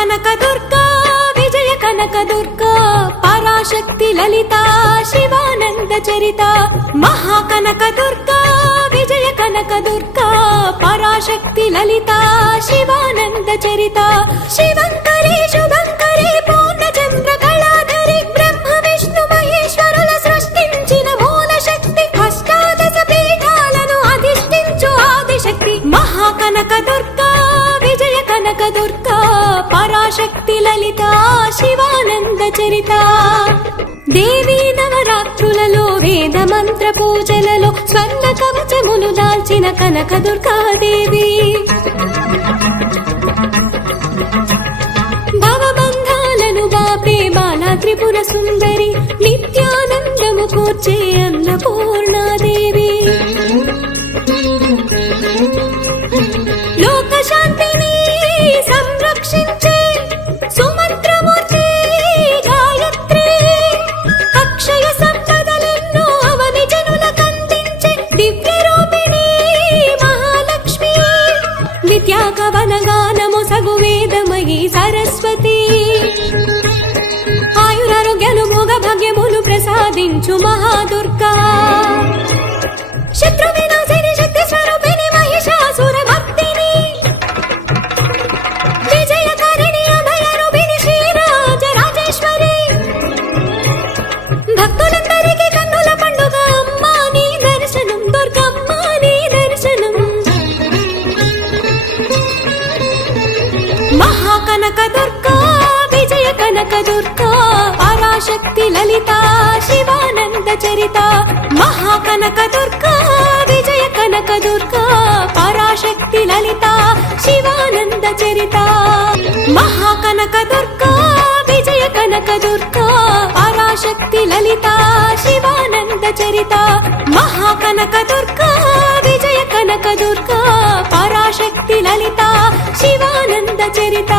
కనక దుర్గా విజయ కనక దుర్గా పరాశక్తి లలిత శివానంద చరిత మహాకనక దుర్గా విజయ కనక దుర్గా పరాశక్తి లలిత శివానంద చరిత శివంకరి శుభంకరి పూర్ణచంద్ర కళాధరి బ్రహ్మ విష్ణు మహేశ్వరుల సృష్టించిన మూల శక్తి అష్టాదశ పీఠాలను అధిష్ఠించు ఆదిశక్తి మహాకనక దుర్గా విజయ కనక దుర్గా పరాశక్తి లలిత శివానంద చరిత దేవీ నవరాత్రులలో వేద మంత్ర పూజలలో స్వర్ణ కవచములు దాల్చిన కనక దుర్గాదేవి భవబంధాలను బాపే బాలా త్రిపుర సుందరి నిత్యానందము కూర్చే అన్నపూర్ణాదేవి లోక శాంతిని సంరక్షించే సుమంత్రమూర్తి గాయత్రి అక్షయ సంపదలెన్నో అవని జనులకందించే దివ్య రూపిణి మహాలక్ష్మి విద్యాకవన గానము సగు వేదమయీ సరస్వతి ఆయురారోగ్యాలు భోగ భాగ్యములు ప్రసాదించు మహాదుర్గా శత్రు వినాశిని శక్తి స్వరూపిణి మహిషాసుర మర్దిని విజయకారిణి అభయ రూపిణి శ్రీరాజ రాజేశ్వరి భక్తులందరికీ కన్నుల పండుగ అమ్మా నీ దర్శనం దుర్గమ్మ నీ దర్శనం మహాకనక దుర్గా విజయ కనక దుర్గా పరాశక్తి లలిత శివానంద చరిత మహాకనక దుర్గా విజయ కనక దుర్గా పరాశక్తి లలిత శివానంద చరిత మహాకనక దుర్గా విజయ కనక దుర్గా పరాశక్తి లలిత శివానంద చరిత మహాకనక దుర్గా విజయ కనక దుర్గా పరాశక్తి లలిత శివానంద చరిత